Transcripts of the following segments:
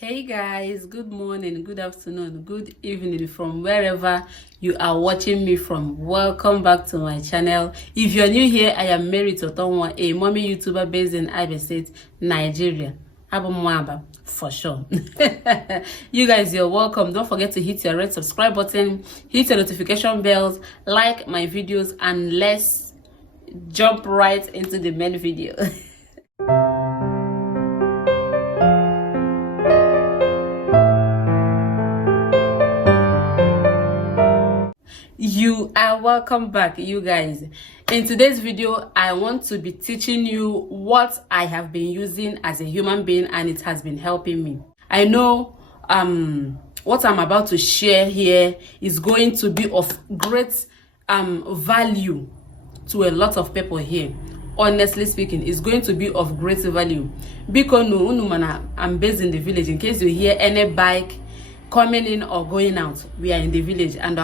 Hey guys, good morning, good afternoon, good evening from wherever you are watching me from. Welcome back to my channel. If you're new here, I am Mary Totonwa, a mommy YouTuber based in Abia State, Nigeria. Abumwaba, for sure. You guys, you're welcome. Don't forget to hit your red subscribe button, hit your notification bells, like my videos, and let's jump right into the main video. You are welcome back, you guys. In today's video, I want to be teaching you what I have been using as a human being, and it has been helping me. I know what I'm about to share here is going to be of great value to a lot of people here. Honestly speaking, it's going to be of great value because I'm based in the village. In case you hear any bike coming in or going out, we are in the village, and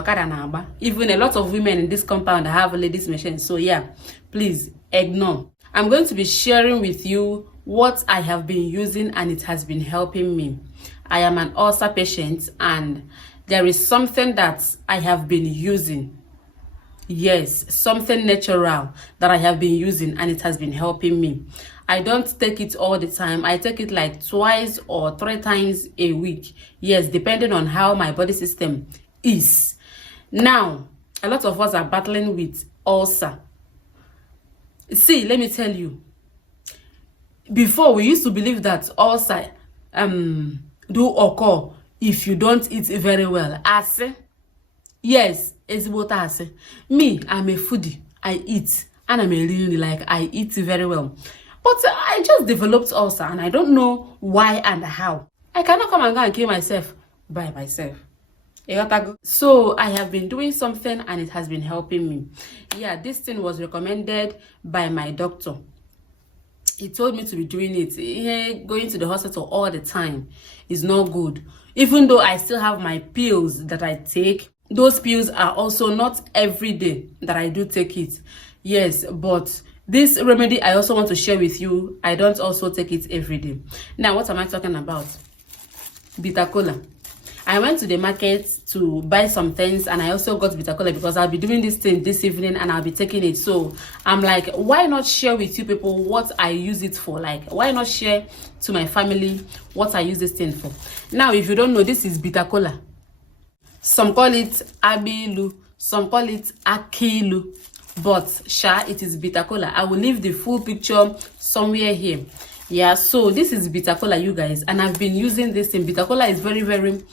even a lot of women in this compound have ladies machines. So yeah, please ignore. I'm going to be sharing with you what I have been using, and it has been helping me. I am an ulcer patient, and there is something that I have been using. Yes, something natural that I have been using, and it has been helping me. I don't take it all the time. I take it like twice or 3 times a week. Yes, depending on how my body system is. Now, a lot of us are battling with ulcer. See, let me tell you. Before, we used to believe that ulcer do occur if you don't eat very well. Yes, it's what I say. Me, I'm a foodie. I eat, and I'm a really I eat very well. But I just developed ulcer, and I don't know why and how. I cannot come and go and kill myself by myself. So I have been doing something, and it has been helping me. Yeah, this thing was recommended by my doctor. He told me to be doing it. Going to the hospital all the time is not good. Even though I still have my pills that I take, those pills are also not every day that I do take it. Yes, but this remedy I also want to share with you. I don't also take it every day. Now, what am I talking about? Bitter Kola. I went to the market to buy some things, and I also got Bitter Kola because I'll be doing this thing this evening, and I'll be taking it. So I'm like, why not share with you people what I use it for? Like, why not share to my family what I use this thing for? Now, if you don't know, this is Bitter Kola. Some call it Abilu, some call it Akilu, but it is Bitter Kola. I will leave the full picture somewhere here. Yeah, so this is Bitter Kola, you guys, and I've been using this in Bitter Kola. Is very, very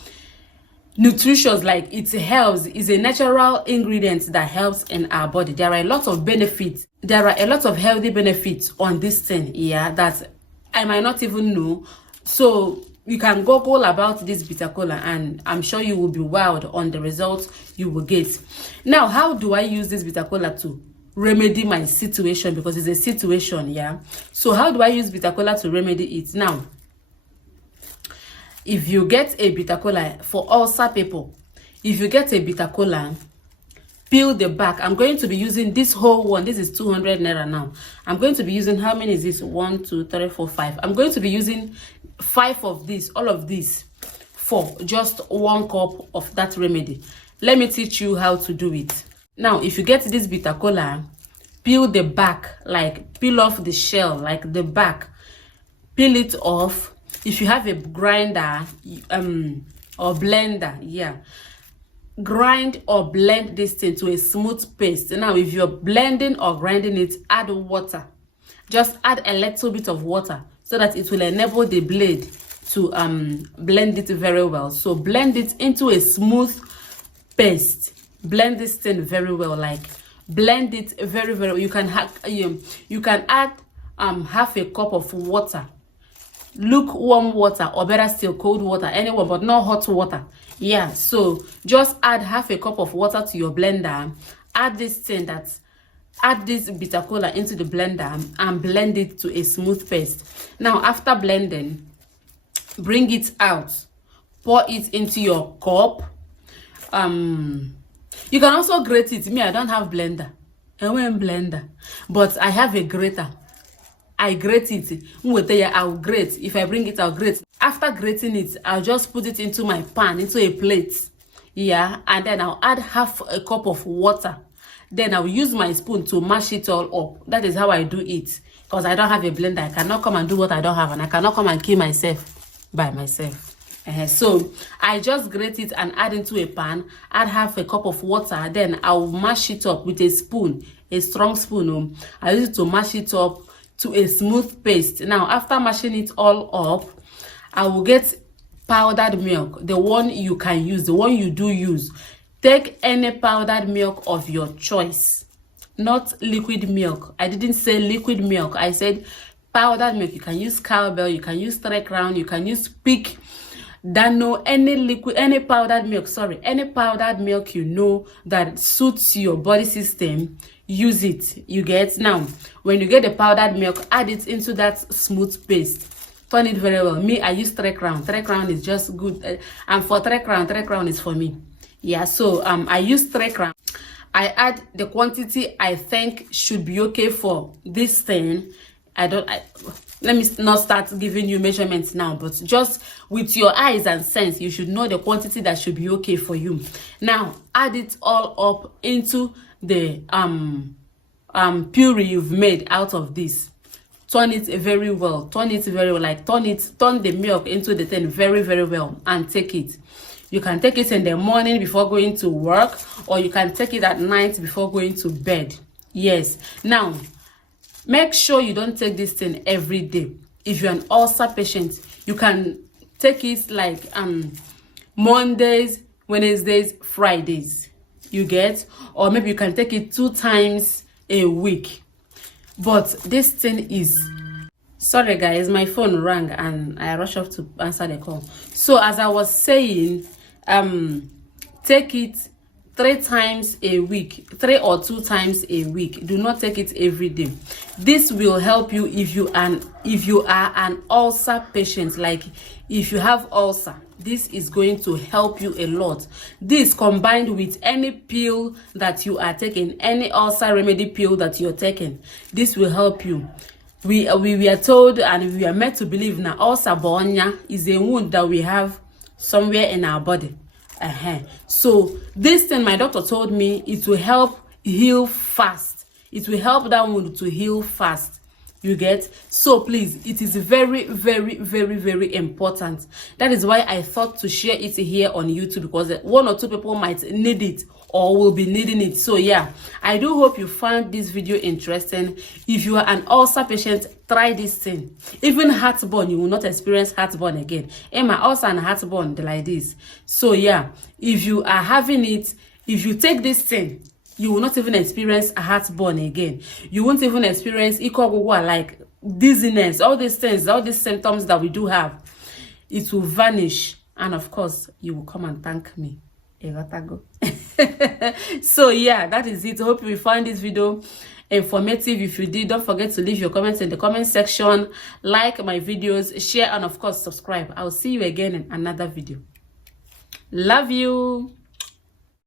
nutritious. Like, it helps. It's a natural ingredient that helps in our body. There are a lot of benefits. There are a lot of healthy benefits on this thing, yeah, that I might not even know. So you can Google about this Bitter Kola, and I'm sure you will be wowed on the results you will get. Now, how do I use this Bitter Kola to remedy my situation? Because it's a situation, yeah. So how do I use Bitter Kola to remedy it? Now, if you get a Bitter Kola, for ulcer people, if you get a Bitter Kola, peel the back. I'm going to be using this whole one. This is 200 naira now. I'm going to be using, how many is this? 1, 2, 3, 4, 5. I'm going to be using 5 of this, all of this, for just 1 cup of that remedy. Let me teach you how to do it. Now, if you get this Bitter Kola, peel the back, like peel off the shell, like the back, peel it off. If you have a grinder or blender, yeah, grind or blend this thing to a smooth paste. Now, if you're blending or grinding it, add water. Just add a little bit of water so that it will enable the blade to blend it very well. So blend it into a smooth paste. Blend this thing very well, like blend it very, very well. You can add half a cup of water, lukewarm water, or better still cold water, anyone, but not hot water. Yeah, so just add half a cup of water to your blender. Add this Bitter Kola into the blender and blend it to a smooth paste. Now, after blending, bring it out, pour it into your cup. You can also grate it. Me, I don't have blender. I won't blender, but I have a grater. I grate it. I'll grate. If I bring it, I'll grate. After grating it, I'll just put it into my pan, into a plate. Yeah, and then I'll add half a cup of water. Then I'll use my spoon to mash it all up. That is how I do it. Because I don't have a blender. I cannot come and do what I don't have. And I cannot come and kill myself by myself. So I just grate it and add into a pan. Add half a cup of water. Then I'll mash it up with a spoon. A strong spoon. I use it to mash it up to a smooth paste. Now, after mashing it all up, I will get powdered milk. The one you can use. The one you do use. Take any powdered milk of your choice, not liquid milk. I didn't say liquid milk. I said powdered milk. You can use Cowbell, you can use 3 Crown, you can use Peak, Dano, any powdered milk. Sorry, any powdered milk you know that suits your body system, use it. You get? Now, when you get the powdered milk, add it into that smooth paste. Turn it very well. Me, I use 3 Crown. 3 Crown is just good. And for 3 Crown is for me. Yeah, so I use 3 Crown. I add the quantity I think should be okay for this thing. Let me not start giving you measurements now, but just with your eyes and sense, you should know the quantity that should be okay for you. Now, add it all up into the puree you've made out of this. Turn it very well. Turn the milk into the thing very, very well and take it. You can take it in the morning before going to work, or you can take it at night before going to bed. Yes. Now, make sure you don't take this thing every day. If you're an ulcer patient, you can take it like Mondays, Wednesdays, Fridays. You get? Or maybe you can take it 2 times a week. But this thing is... Sorry guys, my phone rang and I rushed off to answer the call. So as I was saying, take it 3 times a week, 3 or 2 times a week. Do not take it every day. This will help you if you are an ulcer patient. Like if you have ulcer, this is going to help you a lot. This combined with any pill that you are taking, any ulcer remedy pill that you're taking, this will help you. We are told and we are meant to believe now ulcer bornya is a wound that we have somewhere in our body. So this thing, my doctor told me, it will help heal fast. It will help that wound to heal fast. You get? So please, it is very, very, very, very important. That is why I thought to share it here on YouTube, because 1 or 2 people might need it or will be needing it. So yeah, I do hope you found this video interesting. If you are an ulcer patient, try this thing. Even heartburn, you will not experience heartburn again. My ulcer and heartburn, they're like this. So yeah, if you are having it, if you take this thing, you will not even experience a heartburn again. You won't even experience ikogwa, like dizziness, all these things, all these symptoms that we do have. It will vanish. And of course, you will come and thank me. So yeah, that is it. I hope you found this video informative. If you did, don't forget to leave your comments in the comment section, like my videos, share, and of course subscribe. I'll see you again in another video. Love you.